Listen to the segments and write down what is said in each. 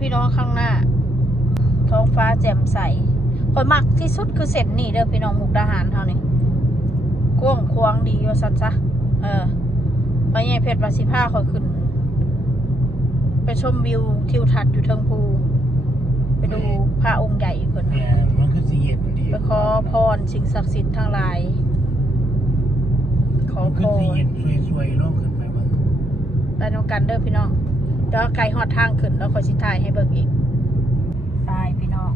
พี่น้องข้างหน้า ท้องฟ้าแจ่มใสคอยมักที่สุดคือเส้นนี่เด้อพี่น้องมุกดาหารเท่านี้กว้างควางดีว่าสันซะเออไปใหญ่เพชรวาสิผ้าคอยขึ้น ไปชมวิวทิวทัศน์อยู่เทิงภูไปดูพระองค์ใหญ่เพิ่นแหน่ะมมันคือสีเย็นดีไปขอพรสิ่งศักดิ์สิทธิ์ทั้งหลาย ขอมันพคือสีรเย็นสวยๆโลกขึ้นไปบ้างได้น้องกันเด้อพี่น้อง เดี๋ยวไกลฮอดทางขึ้นแล้วคอยสิถ่ายให้เบิ่งอีกตายพี่น้อง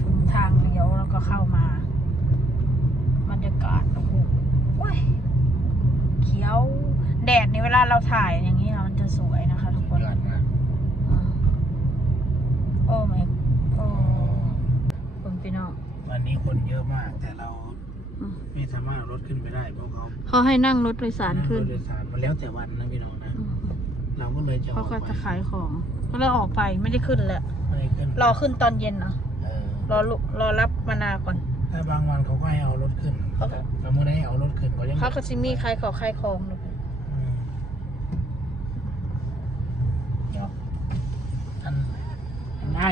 ถึงทางเลี้ยวแล้วก็เข้ามาบรรยากาศโอ้โหโอ้ยเขียวแดดนี่เวลาเราถ่ายอย่างนี้นะมันจะสวยนะคะทุกคนยอดมากอ่าโอ้ไม่โอ้คุณพี่น้องวันนี้คนเยอะมากแต่เราอืมไม่สามารถเอารถขึ้นไปได้เพราะเขาเขาให้นั่งรถโดยสารขึ้นงถโดยสารมันแล้วแต่วันนะพี่น้องนะอืม เราก็เลยจะอเขาอกก็ไปจะขายของ ก็เลยออกไปไม่ได้ขึ้นแหละไม่ได้ขึ้นรอขึ้นตอนเย็นเนาะเออรอลุรอรับมานาก่อน ถ้าบางวันเขาก็ให้เอารถขึ้นเขาก็แต่เมื่อได้เอารถขึ้นเขายังเขาก็ซิมีขายของขายของอยู่อืมเดี๋ยวอันอันได้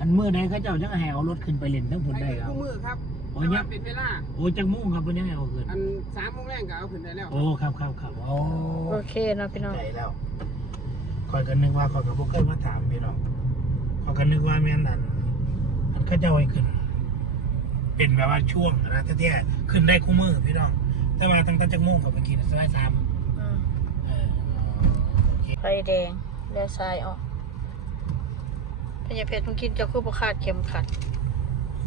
อันเมื่อใดเขาเจ้าจะให้เอารถขึ้นไปเล่นทั้งผลได้ครับคู่มือครับ โอ้แต่ยว่าเป็นเวลา โอ้จังมุ่งครับเป็นยังไงเอาขึ้นอันสามโมงแรกก็เอาขึ้นได้แล้วโอ้ครับครับครับโอ้โอเคเนาะพี่น้อง ใจแล้วคอยกันนึกว่าคอยกับพวกเคยมาถามพี่น้องคอยกันนึกว่าแม่นอันอันเข้าเจ้าให้ขึ้น เป็นแบบว่าช่วงนะแต่ที่ขึ้นได้คู่มือพี่น้อง แต่ว่าตั้งแต่จังมุ่งกับเมื่อกี้สไลด์สามอืมเออโอเคไฟแดงเลี้ยวซ้ายออกพญาเพชรเพิ่งกินเจะคู่ประคาดเข็มขัด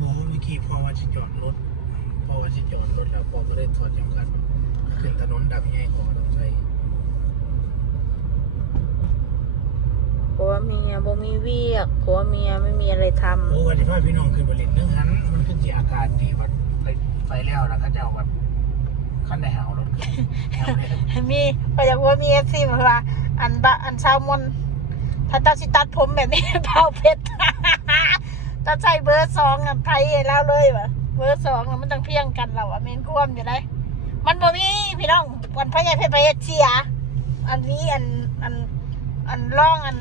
บอกว่าเมื่อกี้พอว่าจะจอดรถพอว่าจะจอดรถแล้วพอก็ได้ถอดจำกัดขึ้นถนนดับใหญ่ของต้องใช้ผัวเมียบ่มีเวียกผัวเมียไม่มีอะไรทำโอ้วันนี้พ่อพี่น้องขึ้นบริเวณนึงนั้นมันขึ้นสีอากาศดีกว่าไปไปแล้วนะเขาจะเอาแบบขั้นในหาวรถขึ้นแถวเลยมีพยากว่ามีเอฟซีมาว่าอันบะอันชาวมนถ้าเจ้าสิตัดผมแบบนี้เผาเพชร จะใช้เบอร์สองอันไทยให้แล้วเลยวะเบอร์สองอะมันต้องเพียงกันเราอะเมนควมอยู่ได้มันบ่มีพี่น้องวันพญาเพชรไปเฮ็ดเชียอันนี้อันอันอันร่องอัน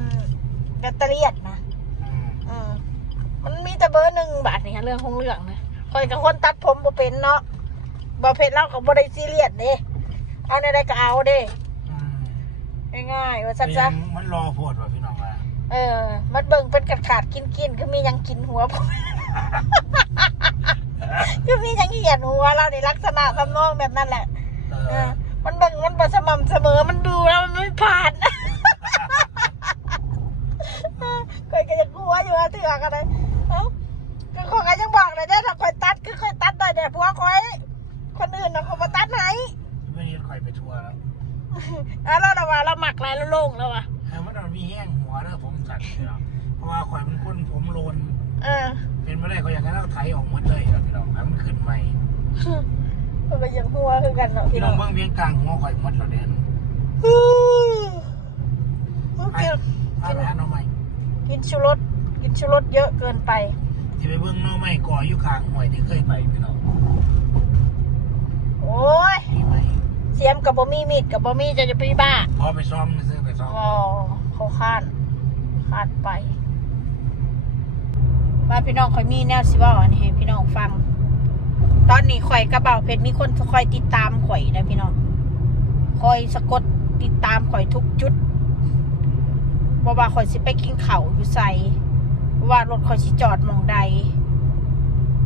แบตเตอรี่ยดนะอืมอืมมันมีแต่เบอร์หนึ่งบาทนี่ฮะเรื่องของเรื่องนะคอยกับคนตัดผมบ่เป็นเนาะบ่เพชรเราก็บ่ได้ซีเรียสเด้เอาในใดก็เอาเด้อืมง่ายๆว่าแต่ซัยับงมันรอโพดว่ะพี่น้องว่าๆ เออ มันเบิ่งเป็นขาดขาดๆกินกินๆคือมีหยังกินหัวผมคือมีหยังเหียนหัวเราในลักษณะทำนองแบบนั้นแหละเอเอออมันเบิ่งมันบ่สม่ำเสมอมันดูแล้วมันไม่ผ่านคอยก็ยังกลัวอยู่ว่าเถื่อกันเลยเอ้าก็คอยก็ยังบอกเลยเด้อถ้าคอยตัดก็คอยตัดได้แต่ผัวคอย คนอื่นน่ะเขามาตัดไหนไม่ได้คอยไปทัวร์แล้วอะเราละว่าเราหมักลายแล้วโล่งแล้วว่ะแต่ มันมันมีแห้งหัวเด้อผมสั่นพี่น้องเพราะว่าคอยเป็นคนผมโลน เออเป็นไม่ได้เขาอยากให้เราไถออกหมดเลยครับพี่น้องให้มันขึ้นใหม่มันก็ยังหัวคือกันเนาะพี่พี่น้น้อองงเบิ่งเพียงกลางหัวคอยหมดแล้วเด่นฮู้กินพาไปหาหน้องใหม่กินชูรสกินชูรสเยอะเกินไปที่ไปเบิ่งหน้องใหม่ก่ออยู่ข้างห้วยที่เคยไปพี่น้องโอ้ยมีไหมเสียมกับบะมี่มีดกับบะมี่จะจะไปบ้าพอไปซ้อมซื้อไปซ้อม อ๋อ เขาคาดคาดไปว่าพี่น้องคอยมีแนวสิว่าอันนี้ให้พี่น้องฟัง ตอนนี้ข่อยกระเป๋าเพชรมีคนคอยติดตามข่อยนะพี่น้องคอยสะกดติดตามข่อยทุกจุดบอกว่าข่อยสิไปกินเขาอยู่ใส่ว่ารถข่อยสิจอดมองใด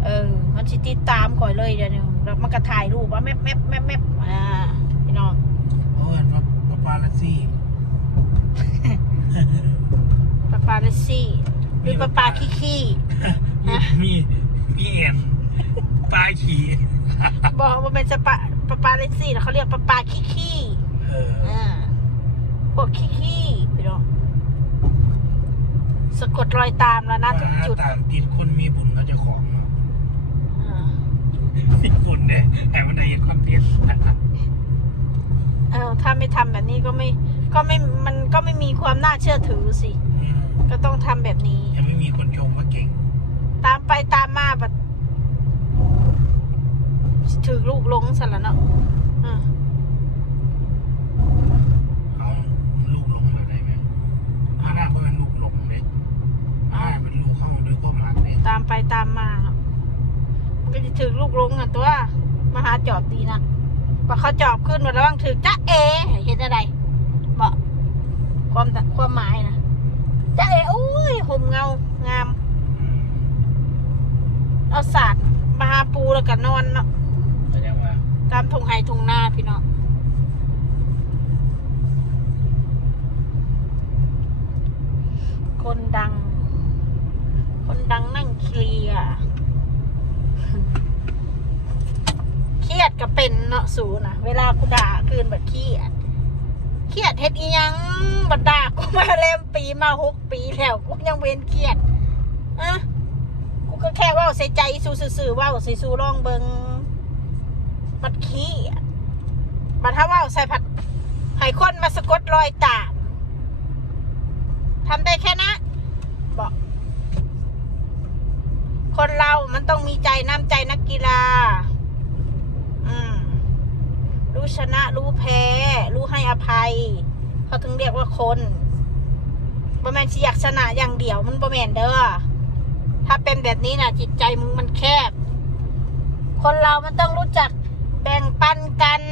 เออ มันสิติดตามข่อยเลยเดี๋ยวนี้แล้วมันก็ถ่ายรูปว่าแมปแมปแมปแมปอ่าพี่น้องเอิ้นว่าปาลาลัสซี่ ปลาปลาเลสซี่หรือปลาปลาขี้ขี้มีมีมีเอ็นปลาขี่บอกว่าเป็นสปาปลาปลาเลสซี่นะเขาเรียกปลาปลาขี้ขี้เอออ่าพวกขี้ขี้พี่น้องสะกดรอยตามแล้วนะทุกจุดต่างติดคนมีบุญเขาจะของเนาะอ่าสิบคนเนี่ยแต่มันได้ยินความเปลี่ยนเออถ้าไม่ทำแบบนี้ก็ไม่ ก็ไม่มันก็ไม่มีความน่าเชื่อถือสิก็ต้องทำแบบนี้ ยังไม่มีคนชมว่าเก่ง ตามไปตามมาแบบถือลูกลงสันแล้วเนาะอือลูกลงมาได้ไหมถ้าหน้าบ้านลูกลงเลยถ้าเป็นลูกเข้าด้วยควมรักเลยตามไปตามมาเนาะมันก็จะถือลูกลงอะตัวมาหาจอบดีนะพอเขาจอบขึ้นมาแล้วว่างถือจ้าเอเห็นอะไร ความตความหมายนะจ้าเออุ้ยห่มเงางาม เอาสาดมาหาปูแล้วก็นอนเนาะแสดงว่าตามทงไฮทงนาพี่น้องคนดัง คนดังนั่งเคลียร์เครียดก็เป็นเนาะสูนะเวลากูด่าคืนแบบเครียด เครียดเฮ็ดอีหยังบัดดากูมาเล่มปีมาหกปีแล้วกูยังเว้นเครียดอะกูก็แค่ว่าใส่ใจสู้ซื่อๆว่าใส่สู้ลองเบิงบัดขี้บัดถ้าว่าใส่ผัดให้คนมาสะกดรอยตามทำได้แค่นะบอกคนเรามันต้องมีใจน้ำใจนักกีฬา รู้ชนะ รู้แพ้ รู้ให้อภัย เขาถึงเรียกว่าคนบ่แมนสิอยากชนะอย่างเดียวมันบ่แมนเด้อ ถ้าเป็นแบบนี้นะจิตใจมึงมันแคบ คนเรามันต้องรู้จักแบ่งปันกัน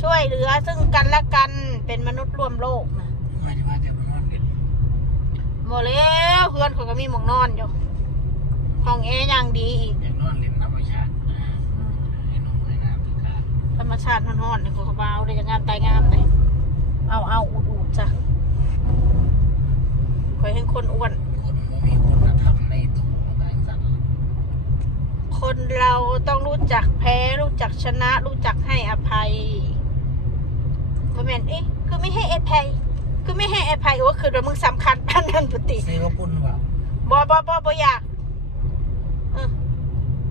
ช่วยเหลือซึ่งกันและกันเป็นมนุษย์ร่วมโลกนะไม่ได้ว่าจะมานอนเป็นโมแล้วเพื่อนเขาก็มีหมองนอนอยู่ห้องแอร์อย่างดีอีกอยากนอนเล่นธรรมชาติให้น้องให้น้ำทุกการ ธ รรมชาตินอนๆเนี่ยเขาก็มาเอาได้ยังงามตายงามเลยเอาเอาอุดอุดจ้ะคอยเห็นคนอ้วนคนบ่มีคุณธรรมในตัวต่างสัตว์คนเราต้องรู้จักแพ้ รู้จักชนะ รู้จักให้อภัยบ่แม่นเอ๊ะคือไม่ให้อภัยคือไม่ให้อภัยว่าคือว่ามึงสำคัญปานนั้นปติซื้อข้าวปุ้นหรือเปล่าบ่บ่บ่บ่อยากเออ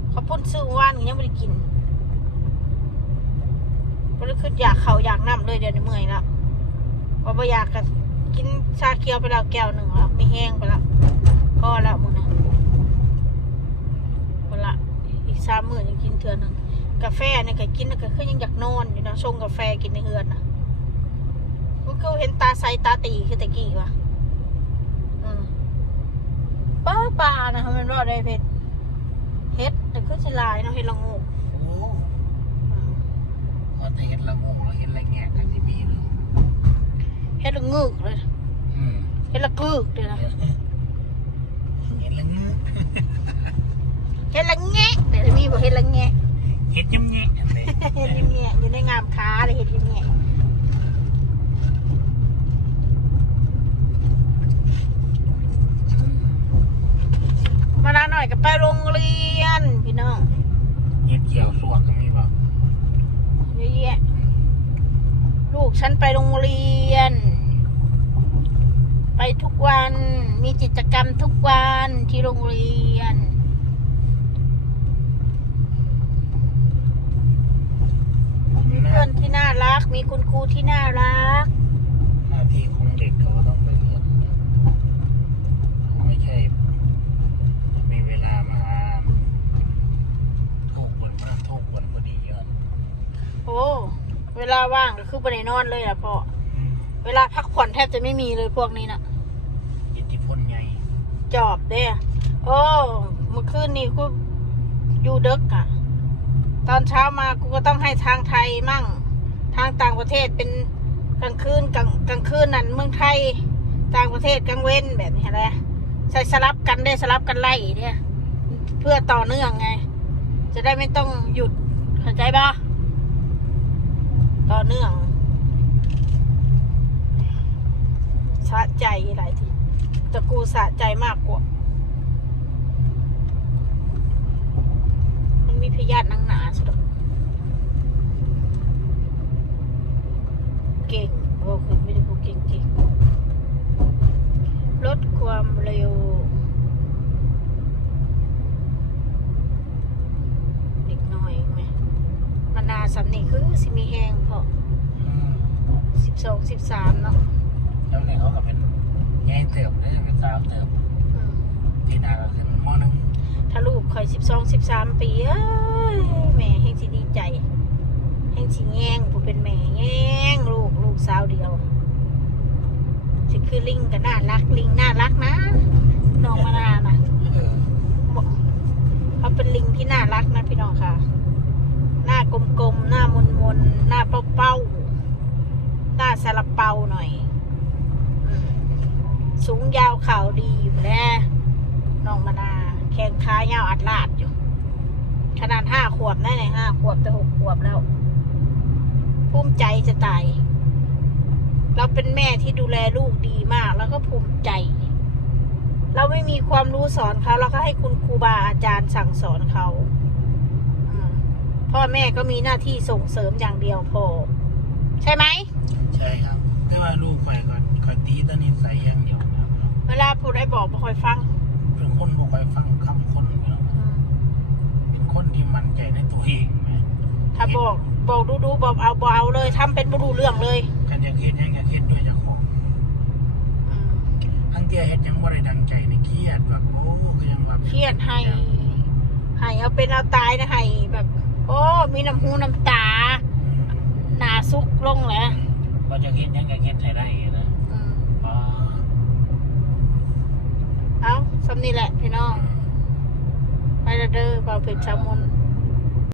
เขาพุ่นซื้อว่านยังไม่ได้กิน บ่ได้คืออยากเขาอยากน้ำเลยเดี๋ยวนี้เมื่อยแล้วบ่บ่อยากก็กินชาเขียวไปแล้วแก้วหนึ่งแล้วไม่แห้งไปแล้วก็แล้วมึงนะเวละอีกสามมื้อยังกินเทื่อหนึงกาแฟเนี่ยก็กินแล้วก็คือยังอยากนอนอยู่นะชงกาแฟกินในเฮือนนะมันคือเห็นตาใสตาตีคือตะกี้วะอืมป้าปานะมันว่าได้เพชรเฮ็ดแต่คือสิลายเนาะเฮ็ดละงู พอแต่เห็นละงงเราเห็นอะไรแง่กันที่มีเลยเฮ็ดละงึกเลยอืมเฮ็ดละกึกเลยนะเห็นละงงเฮ็ดละแงะแต่มีบ่เฮ็ดละแงะเห็นยิ้มแง่เลยเฮ็ดยิ้มแงะอยู่ในงามขาเลยเฮ็ดยิ้มแงะมาลาหน่อยก็ไปโรงเรียนพี่น้องเห็นเกี่ยวสวกก็มีเปล่าเยอะ แยะ ลูกฉันไปโรงเรียน ไปทุกวันมีกิจกรรมทุกวันที่โรงเรียน มีเพื่อนที่น่ารัก มีคุณครูที่น่ารัก หน้าที่ของเด็กเขาก็ต้องไปเรียนไม่ใช่ มีเวลามาทุกคนมาทุกคนพอดีเยอะ โอ้ เวลาว่างก็คือไปไหนนอนเลยอะพ่อ เวลาพักผ่อนแทบจะไม่มีเลยพวกนี้นะอิทธิพลใหญ่จอบเด้อโอ้เมื่อคืนนี้กูอยู่ดึกอะตอนเช้ามากูก็ต้องให้ทางไทยมั่ง ทางต่างประเทศเป็นกลางคืนกลางกลางคืนนั่นเมืองไทยต่างประเทศกลางเว้นแบบนี้แหละใส่สลับกันได้สลับกันไล่เนี่ย เพื่อต่อเนื่องไง จะได้ไม่ต้องหยุดเข้าใจปะ ต่อเนื่องสะใจหลายทีแต่กูสะใจมากกว่า มันมีพยาธิหนังหนาสุดเก่งโอ้คือไม่ได้พูดเก่งเก่งลดความเร็ว เด็กน้อยไหม มันนาสำนี่คือสิมีแหงพออืมสิบสองสิบสามเนาะแล้วเนี่ยเขาก็เป็นแง่เติบนะเป็นสาวเติบอืมที่นาก็ขึ้นมหนึ่งถ้าลูกคอยสิบสองสิบสามปีเอ้ยแม่แห่งสิดีใจแห่งสิแง่งผู้เป็นแม่แง่งลูกลูกสาวเดียวสิคือลิงก็น่ารักลิงน่ารักนะน้องมานานะเออเขาเป็นลิงที่ หน้ากลมๆ หน้ามนๆ หน้าเป้าๆ หน้าซาลาเปาหน่อยสูงยาวขาวดีอยู่แล้วน้องมานาแข้งขายาวอัดลาดอยู่ ขนาดห้าขวบแน่เลยห้าขวบแต่หกขวบแล้วภูมิใจจะตาย เราเป็นแม่ที่ดูแลลูกดีมาก แล้วก็ภูมิใจ เราไม่มีความรู้สอนเขาเราก็ให้คุณครูบาอาจารย์สั่งสอนเขา พ่อแม่ก็มีหน้าที่ส่งเสริมอย่างเดียวพอ ใช่ไหม ใช่ครับแต่ว่าลูกข่อยก่อนข่อยตีแตอนนี้ใส่อย่างเดียวนะครับเวลาพูดให้บอกไม่ค่อยฟัง เป็นคนบ่ค่อยฟังคำคนพี่น้องอืมเป็นคนที่มั่นใจในตัวเองไหมถ้าบอกบอกดูดูๆบอกเอาบอกเอาเลยทำเป็นไม่รู้เรื่องเลยกันอยากเฮ็ดหยังอยากเฮ็ดด้วยเจ้าของอืมทั้งเที่ยเฮ็ดหยังบ่ได้ดังใจในเครียดแบบโอ้ก็ยังว่าเครียดให้ให้เอาเป็นเอาตายนะให้แบบ โอ้ มีน้ำหูน้ำตา หนาซุกลงแหล้วว่าจะเฮ็ดหยังอยากเฮ็ดให้ได้นะอ๋อเอาสำนี่แหละพี่น้อง ไปละเด้อเบาเพชรชาวมนต์